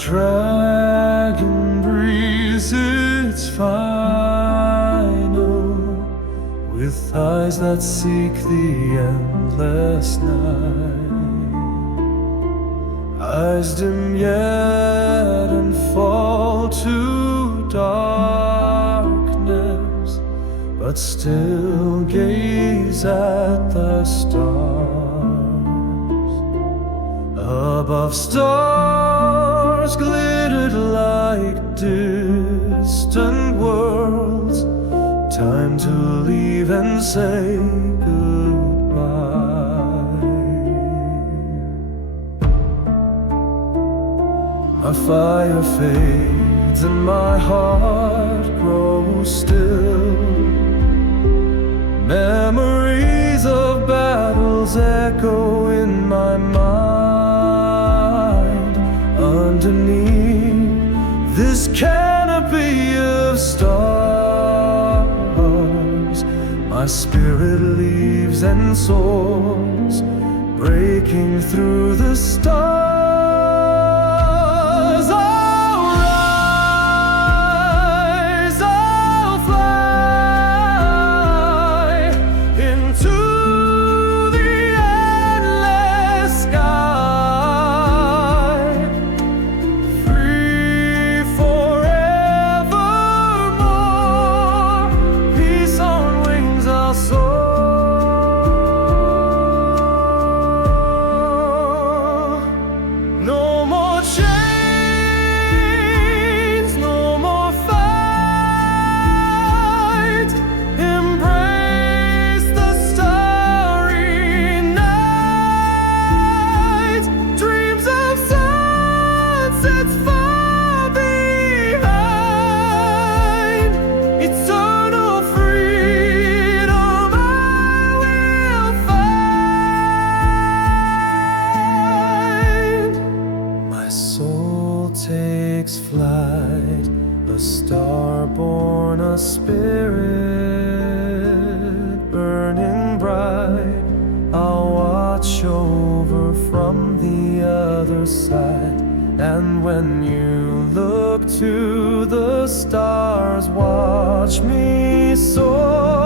dragon breathes its final, with eyes that seek the endless night, eyes dim yet and fall to darkness, but still gaze at the stars. Above, stars glittered like distant worlds. Time to leave and say goodbye. My fire fades and my heart grows still. Memories of battles echo in my mind. Underneath this canopy of stars, my spirit leaves and soars, breaking through the stars. I'll rise, I'll fly into the endless sky, free forevermore. Peace on wings I'll soar. No more chains, no more fight. Embrace the starry night. Dreams of sunsets far behind. Eternal freedom I will find. My soul takes flight, a star born, a spirit burning bright. I'll watch over from the other side, and when you look to the stars, watch me soar.